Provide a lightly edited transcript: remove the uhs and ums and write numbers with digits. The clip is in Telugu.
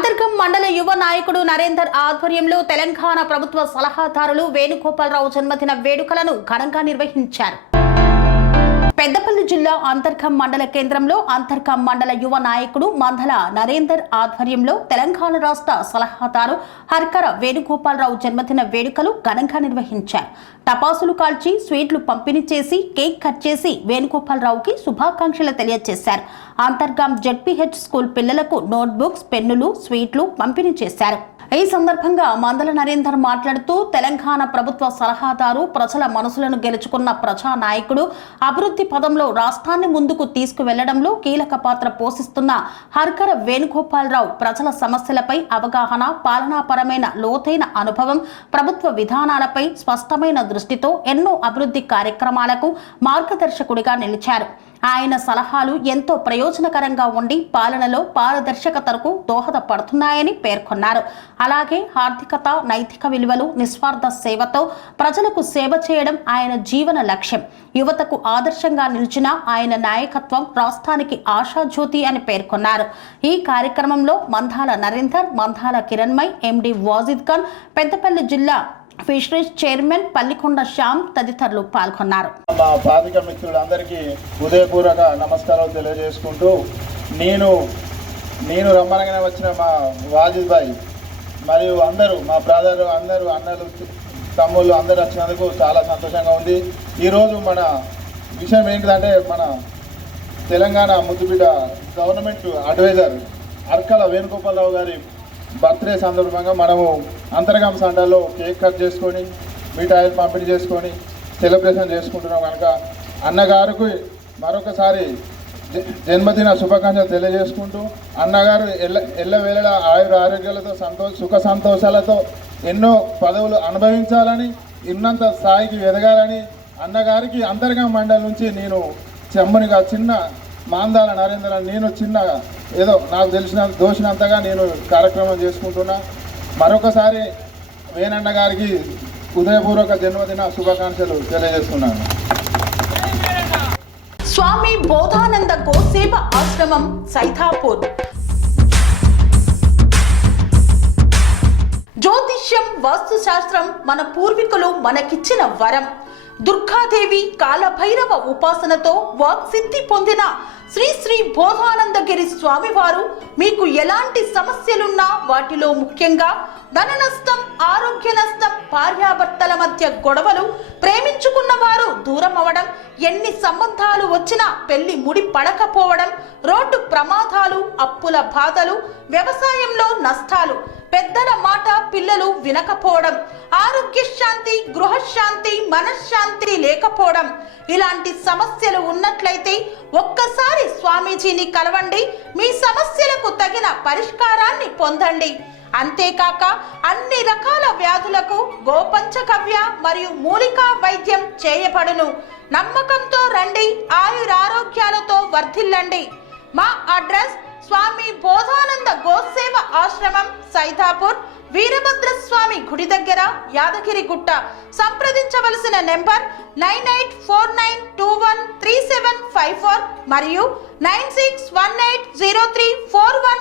అంతర్గం మండల యువ నాయకుడు నరేందర్ ఆధ్వర్యంలో తెలంగాణ ప్రభుత్వ సలహాదారులు వేణుగోపాలరావు జన్మదిన వేడుకలను ఘనంగా నిర్వహించారు. పెద్దపల్లి జిల్లా అంతర్గం మండల కేంద్రంలో అంతర్గం మండల యువ నాయకుడు మందల నరేందర్ ఆధ్వర్యంలో తెలంగాణ రాష్ట్ర సలహాదారు హర్కర వేణుగోపాలరావు జన్మదిన వేడుకలు ఘనంగా నిర్వహించారు. టపాసులు కాల్చి స్వీట్లు పంపిణీ చేసి కేక్ కట్ చేసి వేణుగోపాలరావుకి శుభాకాంక్షలు తెలియజేశారు. అంతర్గం జెడ్పీహెచ్ స్కూల్ పిల్లలకు నోట్బుక్స్, పెన్నులు, స్వీట్లు పంపిణీ చేశారు. ఈ సందర్భంగా మందల నరేందర్ మాట్లాడుతూ తెలంగాణ ప్రభుత్వ సలహాదారు, ప్రజల మనసులను గెలుచుకున్న ప్రజా నాయకుడు, అభివృద్ధి పదంలో రాష్ట్రాన్ని ముందుకు తీసుకువెళ్లడంలో కీలక పాత్ర పోషిస్తున్న హర్కర వేణుగోపాలరావు ప్రజల సమస్యలపై అవగాహన, పాలనాపరమైన లోతైన అనుభవం, ప్రభుత్వ విధానాలపై స్పష్టమైన దృష్టితో ఎన్నో అభివృద్ధి కార్యక్రమాలకు మార్గదర్శకుడిగా నిలిచారు. ఆయన సలహాలు ఎంతో ప్రయోజనకరంగా ఉండి పాలనలో పారదర్శకతకు దోహదపడుతున్నాయని పేర్కొన్నారు. అలాగే ఆర్థికత, నైతిక విలువలు, నిస్వార్థ సేవతో ప్రజలకు సేవ చేయడం ఆయన జీవన లక్ష్యం. యువతకు ఆదర్శంగా నిలిచిన ఆయన నాయకత్వం రాష్ట్రానికి ఆశాజ్యోతి అని పేర్కొన్నారు. ఈ కార్యక్రమంలో మందాల నరేందర్, మందాల కిరణ్మయ్, ఎండి వాజిద్ ఖాన్, పెద్దపల్లి జిల్లా ఫిషరీస్ చైర్మన్ పల్లికొండ శ్యామ్ తదితరులు పాల్గొన్నారు. మా పాతిక మిత్రులందరికీ హృదయపూర్వక నమస్కారాలు తెలియజేసుకుంటూ నేను రమ్మనగానే వచ్చిన మా వాజిద్ భాయ్ మరియు అందరూ మా బ్రదర్ అందరూ అన్నలు, తమ్ముళ్ళు అందరూ వచ్చినందుకు చాలా సంతోషంగా ఉంది. ఈరోజు మన విషయం ఏంటిదంటే మన తెలంగాణ ముద్దుబిడ్డ గవర్నమెంట్ అడ్వైజర్ హర్కల వేణుగోపాలరావు గారి బర్త్డే సందర్భంగా మనము అంతర్గం సండలో కేక్ కట్ చేసుకొని మిఠాయిలు పంపిణీ చేసుకొని సెలబ్రేషన్ చేసుకుంటున్నాం. కనుక అన్నగారికి మరొకసారి జన్మదిన శుభాకాంక్షలు తెలియజేసుకుంటూ అన్నగారు ఎల్లవేళలా ఆయుర ఆరోగ్యాలతో సుఖ సంతోషాలతో ఎన్నో పదవులు అనుభవించాలని, ఉన్నంత స్థాయికి ఎదగాలని అన్నగారికి అంతర్గం మండలి నుంచి నేను చెమ్మనిగా చిన్న మందాల నరేందర్ నేను చిన్నగా ఏదో నాకు దోషినంతగా నేను కార్యక్రమం చేసుకుంటున్నా. మరొకసారి వేణన్న గారికి హృదయపూర్వక జన్మదిన శుభాకాంక్షలు తెలియజేస్తున్నాను. స్వామి బోధానంద గోసేవ ఆశ్రమం సైథాపూర్. జ్యోతిష్యం, వాస్తుశాస్త్రం మన పూర్వీకులు మనకిచ్చిన వరం. దుర్గాదేవి, కాలభైరవ ఉపాసనతో వాక్సిద్ధి పొందిన శ్రీ శ్రీ బోధానందగిరి స్వామివారు మీకు ఎలాంటి సమస్యలున్నా, వాటిలో ముఖ్యంగా ధన నష్టం, ఆరోగ్య నష్టం, భార్యాభర్తల మధ్య గొడవలు, ప్రేమించుకున్న వారు దూరం అవడం, ఎన్ని సంబంధాలు వచ్చినా పెళ్లి ముడి పడకపోవడం, రోడ్డు ప్రమాదాలు, అప్పుల బాధలు, వ్యవసాయంలో నష్టాలు, పెద్దల మాట పిల్లలు వినకపోవడం, ఆరోగ్య శాంతి, గృహశాంతి, మనశ్శాంతి లేకపోవడం, ఇలాంటి సమస్యలు ఉన్నట్లయితే ఒక్కసారి స్వామీజీని కలవండి. మీ సమస్యలకు తగిన పరిష్కారాన్ని పొందండి. అంతేకాక అన్ని రకాల వ్యాధులకు గోపంచకవ్య మరియు మూలికా వైద్యం చేయబడును. నమ్మకంతో రండి, ఆయురారోగ్యాలతో వర్ధిల్లండి. మా అడ్రస్ స్వామి బోధానంద గోసేవ ఆశ్రమం సైథాపూర్, వీరభద్రస్వామి గుడి దగ్గర, యాదగిరిగుట్ట. సంప్రదించవలసిన నెంబర్ 9849213754 మరియు 96180341